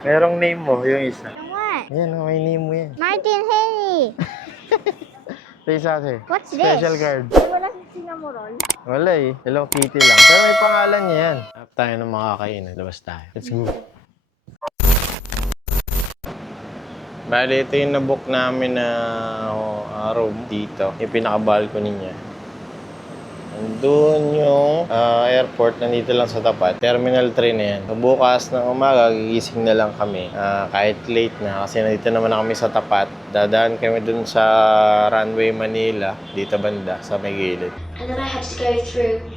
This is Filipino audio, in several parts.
Merong name mo, yung isa. What? Yan, may name mo yan. Martin Henry. Sa isa kasi. What's Special this? card. Wala si Sinamorol. Wala eh. Hello Kitty lang. Pero may pangalan niya yan. Hanap tayo ng makakainan. Labas tayo. Let's go. Bali, ito yung nabook namin na room dito. Yung pinaka-balcony niya. Doon yung airport, nandito lang sa tapat. Terminal 3 na yan. So, bukas ng umaga, gigising na lang kami. Kahit late na, kasi nandito naman na kami sa tapat. Dadaan kami dun sa Runway Manila, dito banda, sa may gilid. And then I had to go through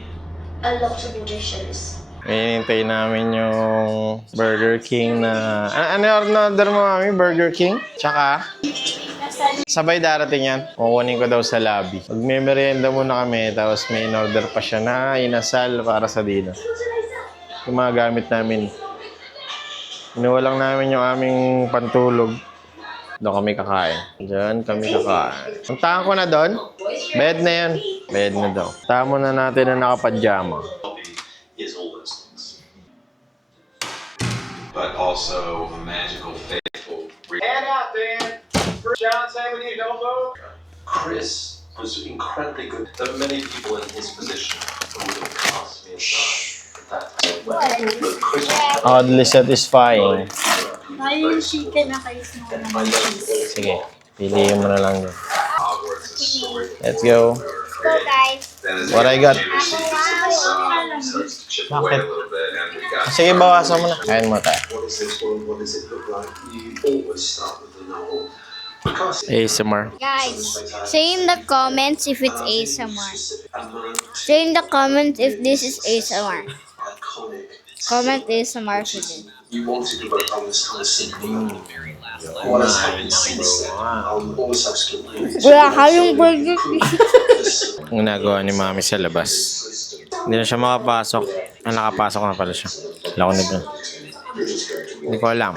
a lot of auditions. Hinihintay namin yung Burger King na... Ano yung order mo, mami? Burger King? Tsaka? Sabay darating yan. Kukunin ko daw sa lobby. Magme-merienda muna kami, tapos may in-order pa siya na inasal para sa dinner. Yung mga gamit namin. Inuwa lang namin yung aming pantulog. Doon kami kakain. Diyan kami kakain. Puntahan ko na doon. Bed na yan. Bed na daw. Tama na natin na nakapadyama. Is all those things, but also a magical, faithful. Hand out, Dan. First John, say when you don't move. Chris was incredibly good. There are many people in his position who would have cast me aside. But Chris was Oddly satisfying. Kaya yung chicken na kayo Sige, piliin mo na lang yun. Hogwarts is story. Let's go. Go, guys. Then as What I got? starts to chip away a little bit, and we got. Sige, bawasan mo na. Kain mo tayo. What is this one? What does it look like? You always start with the novel. Because ASMR. Guys, say in the comments if it's ASMR. Say in the comments if this is ASMR. iconic. Comment ASMR for this. You wanted to work on this kind of scene. What has happened since then? All subsequent Wala kayong burger. Ang ginagawa ni Mami sa labas. Hindi na siya makapasok. Nakapasok na pala siya. Wala ko nito. Hindi ko alam.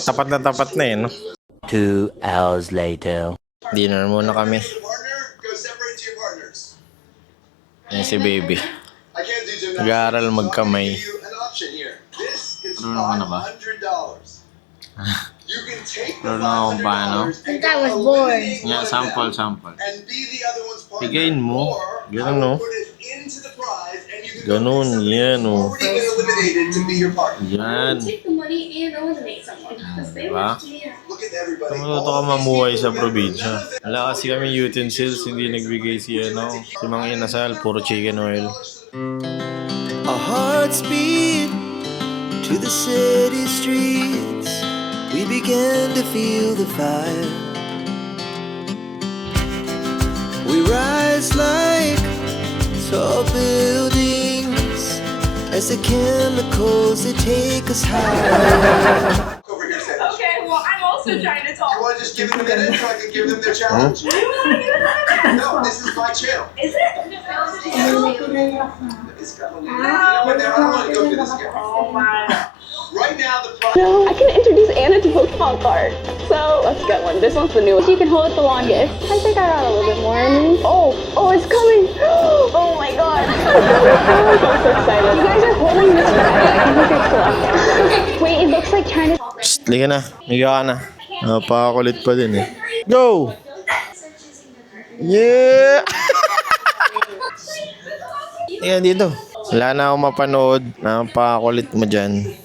Tapat na eh, no? 2 hours later. Dinner muna kami. Yan si baby. Nag-aaral magkamay. Marunong ka na ba? Marunong ako paano? I was born. Nga, sample. Bigayin mo. Ganun, no? Ganun, yan, no? Yan. Diba? Tumututo ka mamuhay sa probinsya. Wala kasi kami utensils, hindi nagbigay si Mang Inasal, puro chicken oil. Our hearts beat to the city streets. We began to feel the fire. We rise like tall buildings as the chemicals they take us higher. Over here, Sam. Okay, well, I'm also trying to talk. You want to just give them a minute so I can give them their challenge? No, this is my channel. Is it? It's got you know what? I don't want to go through this again. Oh my. Right now, the So I can introduce Anna to Pokemon cards. So let's get one. This one's the newest. You can hold it the longest. I think I got a little bit more in me. Oh, it's coming. Oh my god. I'm so excited. You guys are holding this back. I think it's collecting. Wait, it looks like trying to... Shh, liga na. Liga ka na. Napakakulit pa din eh. Go! Yeah! Yan dito. Wala na akong mapanood. Napakakulit mo dyan.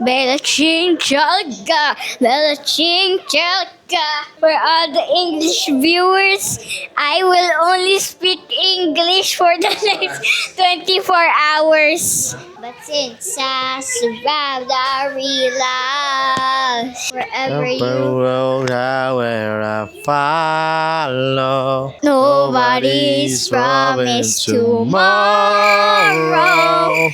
Bella Ching Chalga, Bella Ching Chalga. For all the English viewers, I will only speak English for the next 24 hours. But since I survived, I realized wherever The you world where I follow. nobody's promised tomorrow.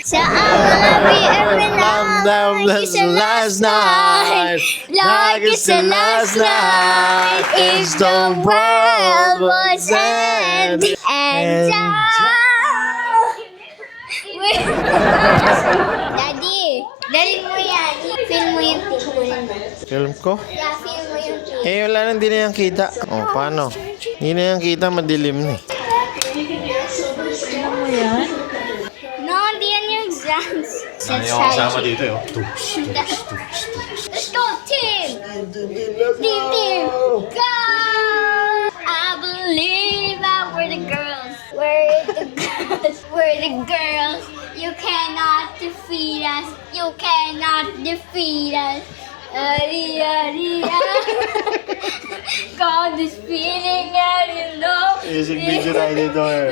So I'm gonna be every night like it's the last night. Like it's the last night. If the world was end and Daddy, dali mo yan. Film mo yung picture mo. Film ko? Yeah, film mo yung picture. Wala na, hindi na yan kita. Paano? Hindi na yan kita, madilim na eh. dance. Let's Ayaw try kasama to dito eh. Let's go, team! Team! Go! I believe that we're the girls. We're the girls. We're the girls. You cannot defeat us. You cannot defeat us. Ari, ari, God is feeling and you know. Music video na dito eh.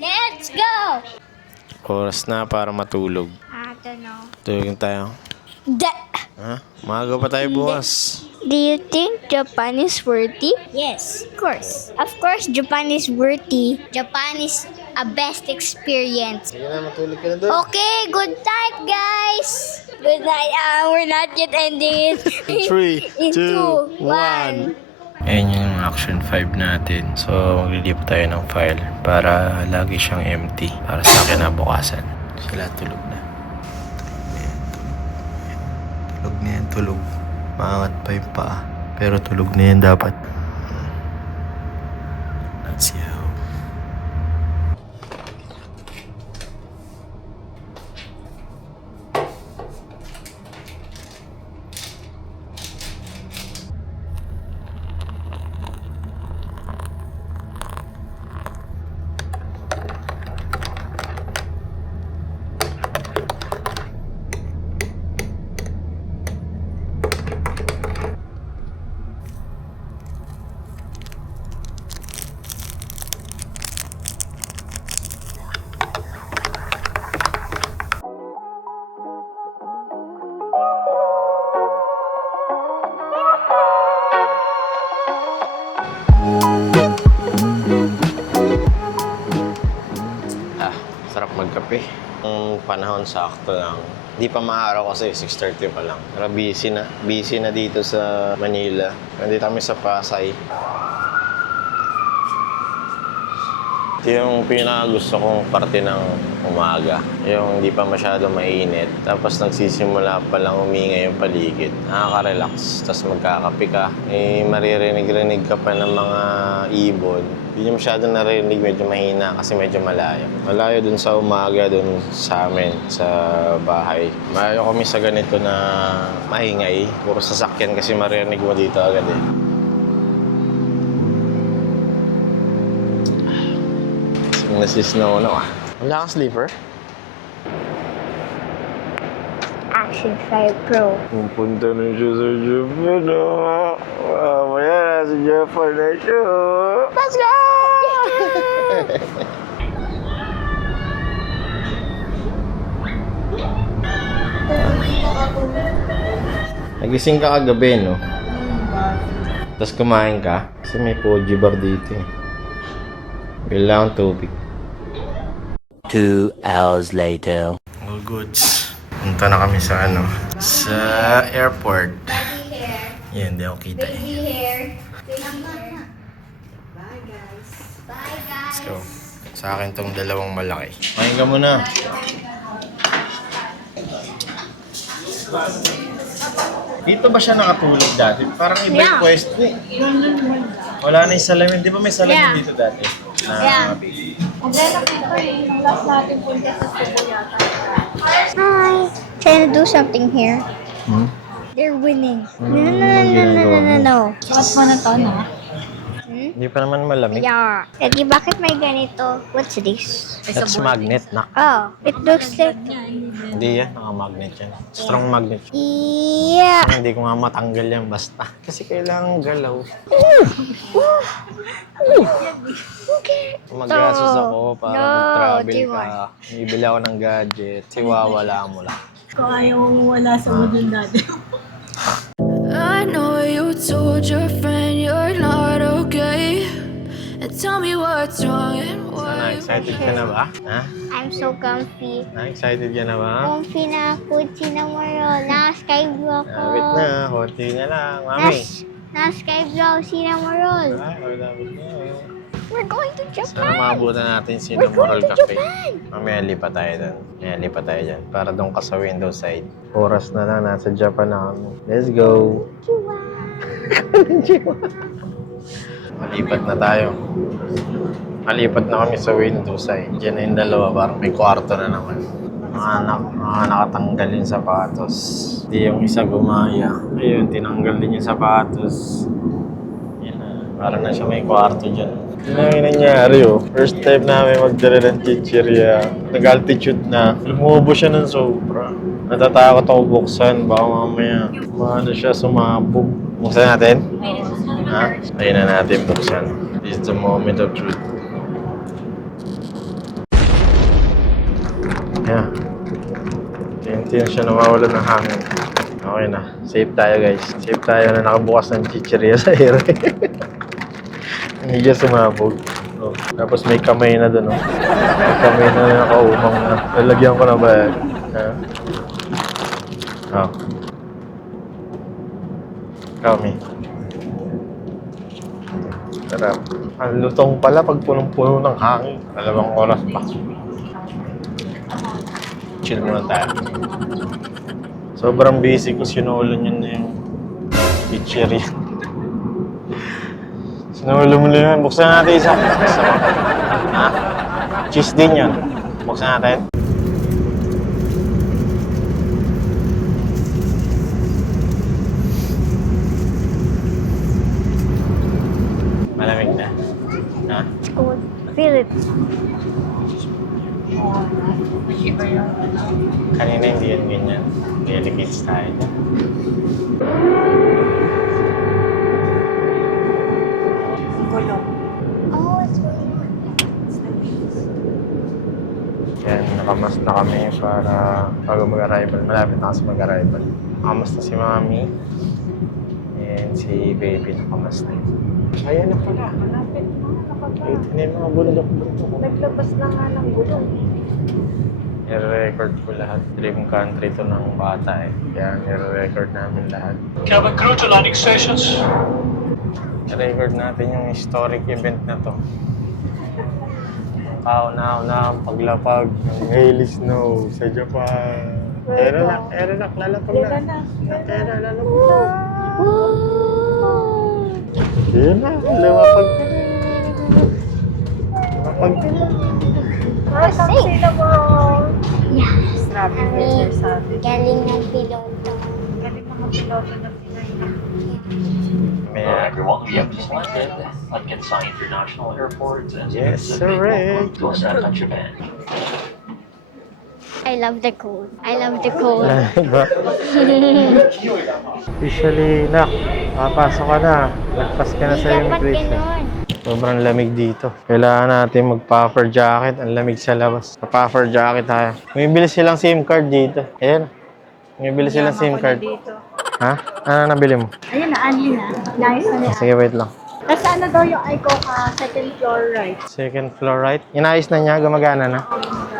Let's go! Oras na para matulog. I don't know. Tulogin tayo. Ha? Maaga pa tayo bukas. Do you think Japan is worthy? Yes, of course. Of course, Japan is worthy. Japan is a best experience. Sige na, matulog ka na doon. Okay, good night, guys. Good night. We're not yet ending it. 3, 2, 1. 1. Ayan yung action 5 natin. So, maglilip tayo ng file para lagi siyang empty. Para sa akin nabukasan. Sila tulog na. Tulog na yan, tulog. Maangat pa yung paa. Pero tulog na yan dapat. Let's go. Sarap magkape. Ang panahon sakto lang. Di pa maaraw kasi 6:30 pa lang. Pero busy na. Busy na dito sa Manila. Nandito kami sa Pasay. Ito yung pinakagusto kong parte ng umaga. Yung di pa masyado mainit. Tapos nagsisimula pa lang umingay yung paligid. Nakaka-relax. Tapos magkakape ka. Maririnig-rinig ka pa ng mga ibon. Hindi nyo masyado narinig, medyo mahina kasi medyo malayo. Malayo dun sa umaga, dun sa amin, sa bahay. Malayo kami sa ganito na maingay. Puro sasakyan kasi maririnig mo dito agad eh. Nasisnow na ah. Wala kang sleeper? Action 5 Pro. Pupunta na siya sa Japan ah. Mamaya nasa Japan na siya. Let's go! Nagising ka kagabi, no? Tapos kumain ka? Kasi may Poji bar dito eh. Bilang tubig. 2 hours later. All goods. Punta na kami sa sa airport. Yan, hindi ako kita eh. Let's go. Sa akin tong dalawang malaki. Kain ka muna. Dito ba siya nakatulog dati? Parang iba yung pwesto eh. Wala na yung salamin. Di ba may salamin dito dati? Yeah. Hi. Trying to do something here. Hmm? They're winning. No. Sukat mo na to, no? Hindi pa naman malamig. Yeah. Daddy, bakit may ganito? What's this? That's magnet, nak. Oh, it looks like... Hindi yan. Naka-magnet yan. Strong magnet. Yeah. Hindi ko nga matanggal yan basta. Kasi kailangan galaw. Okay. Mag-gasos ako para mag-travel Tiwa. ka. Bibili ako ng gadget. Siwawala mo lang. Kung ayaw mo wala sa udon dati. I know you told your friend you're not okay. And tell me what's wrong and why. Excited ka na ba? Ha? I'm so comfy. Excited ka na ba? Comfy na ako, Sinamoro. Na-sky blue ako. Wait na, konti na lang. Mami. Na-sky blue, Sinamoro. Ay, wala ko na. We're going to Sana Japan. maabutan natin si We're Moral going to Cafe. Japan. Mamaya lipat tayo dun. Mamaya lipat tayo dyan. Para doon ka sa window side. Oras na lang, nasa Japan na kami. Let's go! Malipat na tayo. Malipat na kami sa window side. Diyan na yung dalawa, parang may kwarto na naman. Mga nakatanggal yung sapatos. Hindi yung isa gumaya. Ayun, tinanggal din yung sapatos. Yan na. Parang na siya may kwarto dyan. Yun lang yung nangyari First time namin magdala ng chichirya. Nag-altitude na. Lumubo siya ng sobra. Natatakot ako buksan. Baka mamaya maano siya sumabog. Buksan natin? Ha? Ayun na natin buksan. This is the moment of truth. Yeah. Tintin siya nawawala ng hangin. Okay na. Safe tayo guys. Safe tayo na nakabukas ng chichirya sa ere. Hindi siya sumabog. Oh. Tapos may kamay na doon. May kamay na nakaumang na. Lalagyan ko na ba yan? Oh. Kami. Sarap. Ang lutong pala pag punong-puno ng hangin. 2 oras pa. Chill muna tayo. Sobrang busy ko, sinulo niya na yung chichirya. Sinulo mo lang yan. Buksan natin isa. Ha? Cheese din yan. Buksan natin. Malamig na. Ha? It's cold. Feel it. Kanina hindi yan ganyan. Delicates tayo dyan. Oh, it's Yan, nakamas na kami para bago mag-arrival. Malapit na kasi mag-arrival. Nakamas na si Mami. And si Baby nakamas na. Ayan na pala. Malapit na. Ito na yung mga bulundok-bulundok. Naglabas na nga ng gulong. I-record ko lahat. Dream country to ng bata Kaya i-record namin lahat. Cabin crew to landing stations. I-record natin yung historic event na to. Kauna-una ang paglapag ng Hailey Snow sa Japan. Aeronac, lalapag na. Lalapag na. Yun na, lumapag ka na. Lumapag ka na. Yes. Grabe weather sa atin. Galing ng piloto. Galing mga piloto na Pinay na. Hello everyone, we have just landed at Kansai International Airport and Yes, this is a sir. big welcome to Osaka, Japan. I love the cold. I love the cold. Diba? Officially, nak, papasok ka na. Lagpas ka na sa immigration. Sobrang lamig dito. Kailangan natin mag-puffer jacket. Ang lamig sa labas. Pa-puffer jacket tayo. May bili silang SIM card dito. Ayan. May bili silang SIM card. Ha? Ano nabili mo? Ayun na, ani na. Nice na niya. Sige, wait lang. Tapos ano daw yung ICOCA second floor right? Second floor right. Inayos na niya. Gumagana na.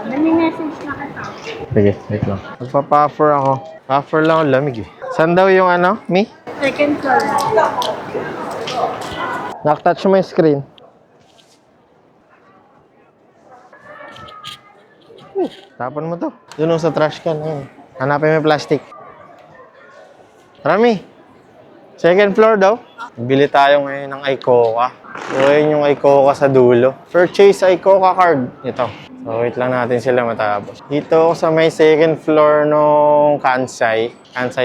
Nami-message na kita. Sige, wait lang. Magpa-puffer ako. Puffer lang ang lamig Saan daw yung ano? Me? Second floor right. Nakatouch mo yung screen. Tapon mo to. Doon sa trash can. Ayun. Hanapin mo yung plastic. Rami. Second floor daw. Bili tayo ngayon ng ICOCA. So, yun yung ICOCA sa dulo. Purchase ICOCA card. Ito. So, wait lang natin sila matapos. Dito ako sa may second floor ng Kansai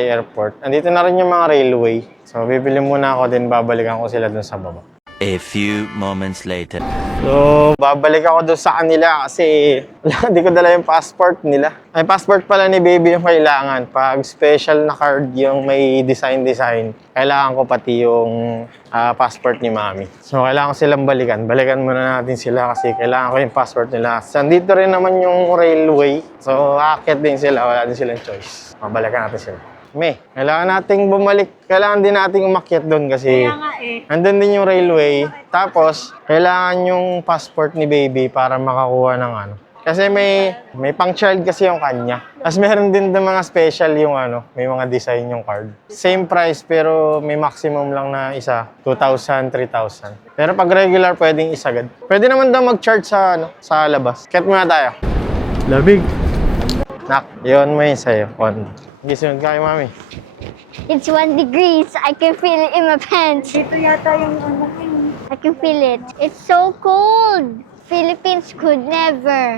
Airport. Andito na rin yung mga railway. So, bibili muna ako din. Babalikan ko sila dun sa baba. A few moments later. So, babalik ako doon sa kanila kasi hindi ko dala yung passport nila. Ay, passport pala ni baby yung kailangan. Pag special na card yung may design, kailangan ko pati yung passport ni mami. So, kailangan ko silang balikan. Balikan muna natin sila kasi kailangan ko yung passport nila. Sandito rin naman yung railway. So, aakyat din sila. Wala din silang choice. Mabalikan natin sila. Kailangan nating bumalik. Kailangan din nating umakyat doon kasi andun din yung railway. Tapos, kailangan yung passport ni baby para makakuha ng ano. Kasi may pang-child kasi yung kanya. Tapos meron din ng mga special yung may mga design yung card. Same price pero may maximum lang na isa, 2,000, 3,000. Pero pag regular, pwedeng isagad. Pwede naman daw mag-charge sa labas. Ket muna tayo. Labig. Nak, yun mo yun sa'yo. On. Gisunod ka kay mami. It's 1 degrees. I can feel it in my pants. Dito yata yung I can feel it. It's so cold. Philippines could never.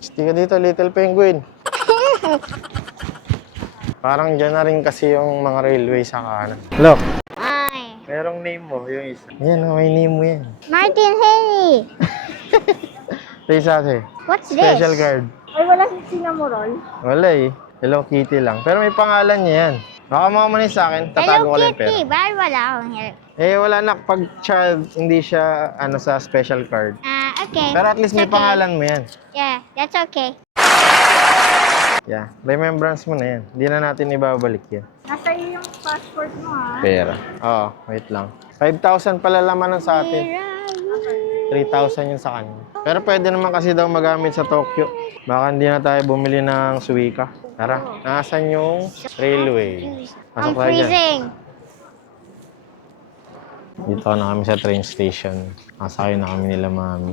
Stick ka dito, little penguin. Parang dyan na rin kasi yung mga railway sa kanan. Look, Ay. merong name mo, yung isa. Yan, may name mo yan. Martin Haley. Isa What's this? special card. Ay, wala si Sinamorol. Wala eh. Hello Kitty lang. Pero may pangalan niya yan. Baka mamanis sa akin, tatago Hello ko lang yung Kitty. pera. Bakit wala akong hair? Wala na. Pag child, hindi siya sa special card. Okay. Pero at least It's may okay. pangalan mo yan. Yeah, that's okay. Yeah. Remembrance mo na yan. Hindi na natin ibabalik yan. Nasa iyo yung passport mo, ha? Pera. Oo, wait lang. 5,000 pala laman sa atin. 3,000 yun sa kanya. Pero pwede naman kasi daw magamit sa Tokyo. Baka hindi na tayo bumili ng Suica. Tara, nasan yung railway? I'm Pasok tayo dyan. freezing. Dito na kami sa train station. Nasakay na kami nila mami.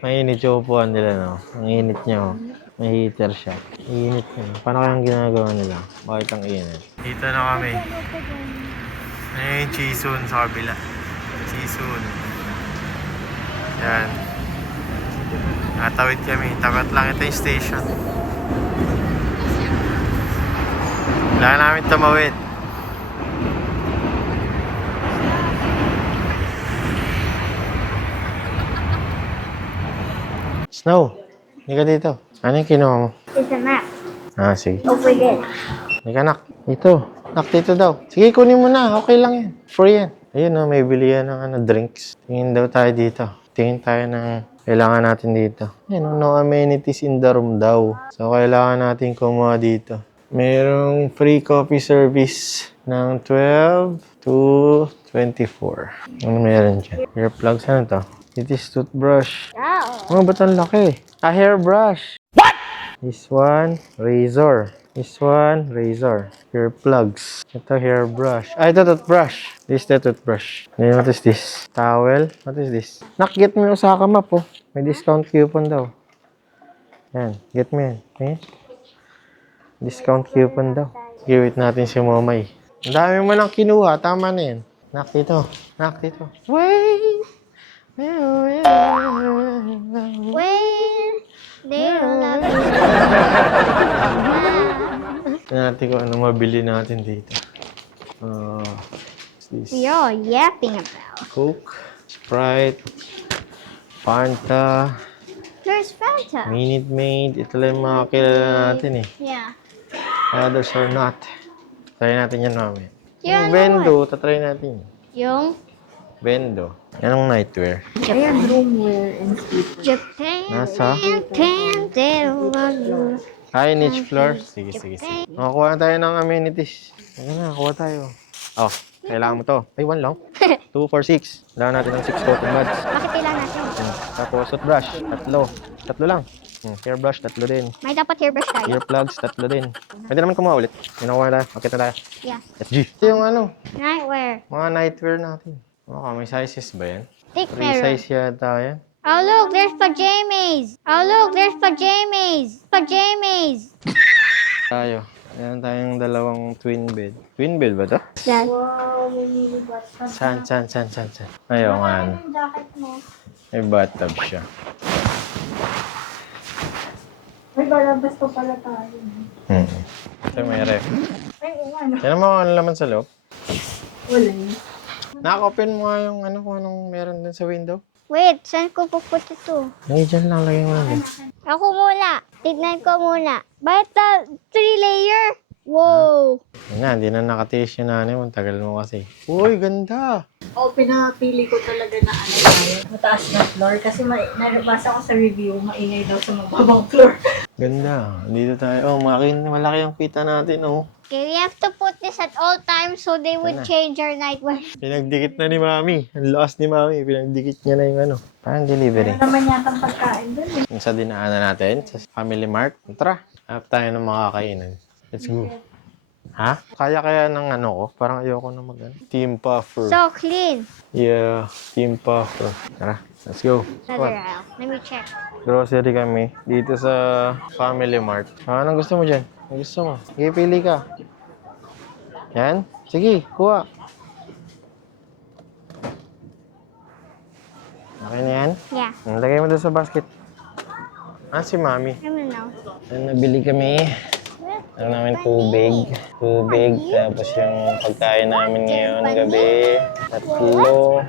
Mainit yung upuan nila, no? Ang init niya, oh. May heater siya. Init niya. Paano kayang ginagawa nila? Bakit ang init? Dito na kami. Ayan yung Chisun sa kabila. Chisun. Yan. Natawid kami. Tapat lang ito yung station. Kailangan namin tumawid. Snow, hindi ka dito. Ano yung kinuha mo? It's a map. Sige. Over there. Hindi ka, nak. Dito. Nak, dito daw. Sige, kunin mo na. Okay lang yan. Free yan. Ayun, may bili yan ng drinks. Tingin daw tayo dito. Tingin tayo ng kailangan natin dito. Ayun, no amenities in the room daw. So, kailangan natin kumuha dito. Merong free coffee service ng 12 to 24. Ano meron dyan? Earplugs, ano to? It is toothbrush. Oh, ba't ang laki? A hairbrush. What? This one, razor. This one, razor. Earplugs. Ito, hairbrush. Ito, toothbrush. This is the toothbrush. What is this? Towel. What is this? Nak, get mo yung Osaka map, oh. May discount coupon daw. Yan, get mo yan. Okay? Discount coupon daw. Give it natin si Momay. Ang dami mo nang kinuha. Tama na yan. Nak, dito. Nak, dito. Wait. Where they love you. Tignan natin kung ano mabili natin dito. What's this? You're yapping about. Coke, Sprite, Fanta, There's Fanta. Minute Maid. Ito lang yung mga kilala natin eh. Yeah. Others are not. Try natin yan mamaya. Yan Yung Bendo, tatry natin. Yung Bendo. Yan ang nightwear. Ayan, roomwear and sleep. Japan. Nasa? Japan, they love you. Hi, niche floor. Sige. Makakuha na tayo ng amenities. Ayan na, kuha tayo. Oh, kailangan mo to. Ay, 1 lang. 2, 4, 6. Kailangan natin ng 6 cotton buds. Bakit kailangan natin? Tapos, toothbrush. 3. 3 lang. Hairbrush, 3 din. May dapat hairbrush tayo. Earplugs, 3 din. Pwede naman kumuha ulit. Nakuha na tayo. Okay na tayo. Yeah. SG. Ito yung Nightwear. mga nightwear natin. May sizes ba yan? Thick 3 mirror. size yata yan. Oh look, there's pajamas. Oh look, there's pajamas. Pajamas. Tayo. Ayan tayong dalawang twin bed. Twin bed ba to? That. Wow, may mini bathtub. San? Ayaw nga. Yung jacket mo. May bathtub siya. Ay, balabas pa pala tayo. Ito may ref. Ay, ano? Yan mo ano laman sa loob. Wala yun. Naka-open mo nga yung kung anong meron dun sa window. Wait, saan ko puput ito? Ay, dyan lang lagay mo natin. Ako muna. Tignan ko muna. Bakit 3-layer? Wow. Yan na, hindi na nakatiis yung nanay mo. Tagal mo kasi. Uy, ganda! Pinapili ko talaga na tayo. Mataas na floor kasi nabasa ko sa review, maingay daw sa mababang floor. Ganda. Dito tayo. Oh, malaki ang kita natin, oh. Okay, we have to put this at all times so they would change our night wear. Pinagdikit na ni Mami. Ang lakas ni Mami. Pinagdikit niya na yung ano. Parang delivery. Ano naman yata ang pagkain doon eh. Yung sa dinaanan natin, sa Family Mart. Tara, hanap tayo ng makakainan. Let's go. Ha? Kaya ng ano ko? Parang ayoko na mag-ano. Team Puffer. So clean. Yeah, Team Puffer. Tara, let's go. Another aisle. Let me check. Grocery kami dito sa Family Mart. Anong gusto mo dyan? Anong gusto mo? Sige, pili ka. Yan? Sige, kuha. Okay na yan? Yeah. Lagay mo doon sa basket. Si Mami. I don't know. Nabili kami. Ano namin tubig. Tapos yung pagkain namin ngayon gabi. Tatlo.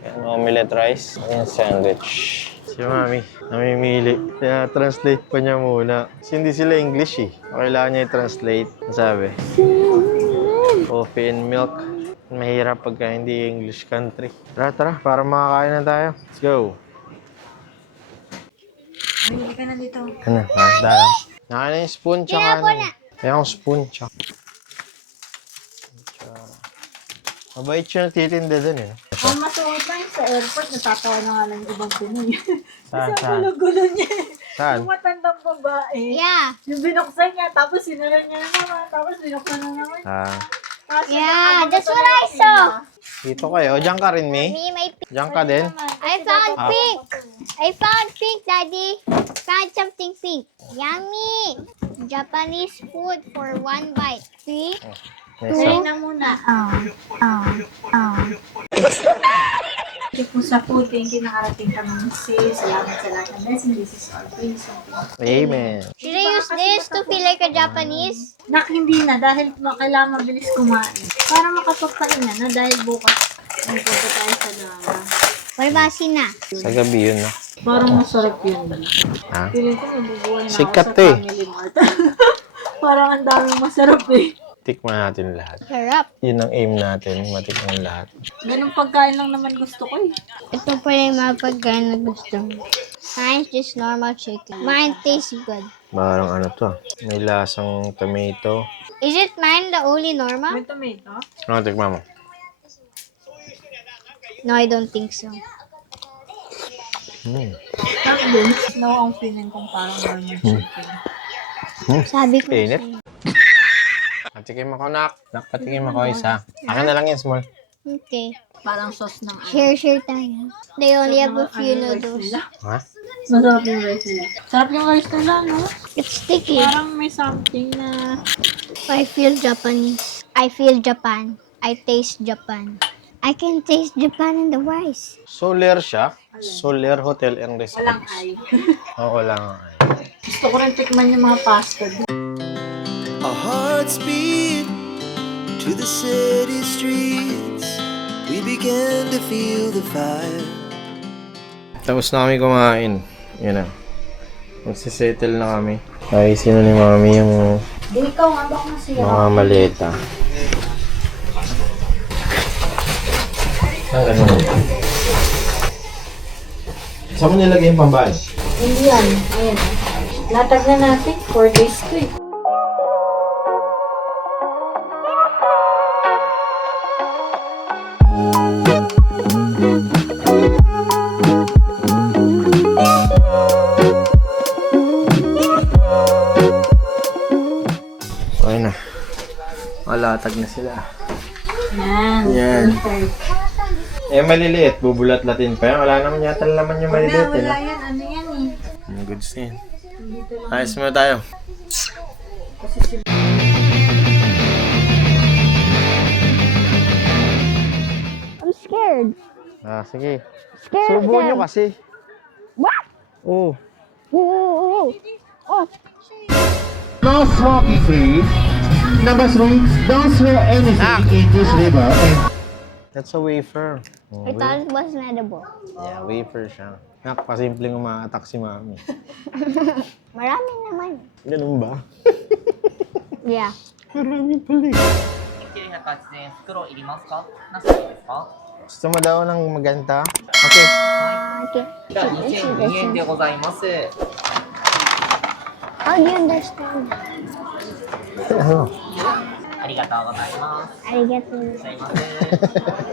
Yan, omelette rice. Yan, sandwich. Si Mami, namimili. Kaya translate pa niya muna. Kasi hindi sila English eh. Kailangan niya i-translate. Ang sabi? Coffee and milk. Mahirap pagka hindi English country. Tara, para makakain na tayo. Let's go. Hindi ka na dito. Ano? Dalang. Nakain na yung spoon tsaka ano. Kaya yung spoon tsaka. Mabait siya nagtitinda dun eh. Ang masuot lang sa airport, natatawa na nga ng ibang Pinoy. Saan? Kasi ang gulo-gulo niya. Saan? Yung matandang babae. Yeah. Yung binuksan niya, tapos sinara niya na naman, tapos binuksan na naman. Tapos Yeah, that's what I saw. Dito kayo. Diyan ka rin, Mi? Me, my Diyan ka din? I found pink. I found pink, Daddy. Found something pink. Yummy. Japanese food for 1 bite. See? Kain na muna. Thank you sa food. Thank you nakarating kami ng sis. Salamat sa lahat ng blessing. This is our praise. Amen. Should I use this to feel like a Japanese? Nak, hindi na. Dahil kailangan mabilis kumain. Para makapagpahinga na. Dahil bukas, magpunta tayo sa Dara. Wala na. Sa gabi yun, no? Parang masarap yun. Ha? Feeling ko mabubuhay na Sikat ako sa eh. Family Mart. Parang ang daming masarap eh. Tikman natin lahat. Sarap. Yun ang aim natin. Matikman lahat. Ganun pagkain lang naman gusto ko eh. Ito pa yung mga pagkain na gusto mo. Mine's just normal chicken. Mine tastes good. Parang ano to. May lasang tomato. Is it mine the only normal? May tomato? Ano, tikman mo? No, I don't think so. Sarap din. Snow ang feeling kong parang normal chicken. Sabi ko Init. sa'yo. Patikim ako, Nak. Nak, patikim ako isa. Akin na lang yan, small. Okay. Parang sauce ng Share tayo. They only have a few noodles. Ha? Masarap yung rice nila. Sarap yung rice nila, no? It's sticky. Parang may something na... I feel Japanese. I feel Japan. I taste Japan. I can taste Japan in the rice. Soler siya. Soler Hotel and Resort. Walang ay. Oo, lang. Gusto ko rin tikman yung mga pasta. Our hearts beat to the city streets. We began to feel the fire. Tapos na kami kumain. Yun na. Magsisettle na kami. Ayusin na ni Mami yung Di ikaw nga baka masira. mga maleta. Ang ganun. Saan mo nilagay yung pambayad? Hindi yan. Ayan. Latag na natin. 4 days to eh. Okay na. Malatag na sila. Yan. Yan. Eh, maliliit. Bubulat-latin pa yan. Wala naman yata laman yung maliliit. Wala yan. Ano yan eh. Goods na yan. Ayos muna tayo. I'm scared. Sige. Scared of Subo nyo them. kasi. What? Oo. Oh. No smoking free. Number 3, don't swear anything in this river. That's a wafer. I thought it was edible. Yeah, wafer siya. Nakapasimpleng umaatak si Mami. Marami naman. Ganun ba? Yeah. Marami pala. 綺麗な感じで袋いりますか？ナスですか？ Gusto mo daw ng maganda? Okay. Okay. じゃあ2002円でございます。How do you understand? ありがとうございます。Arigato. すいません。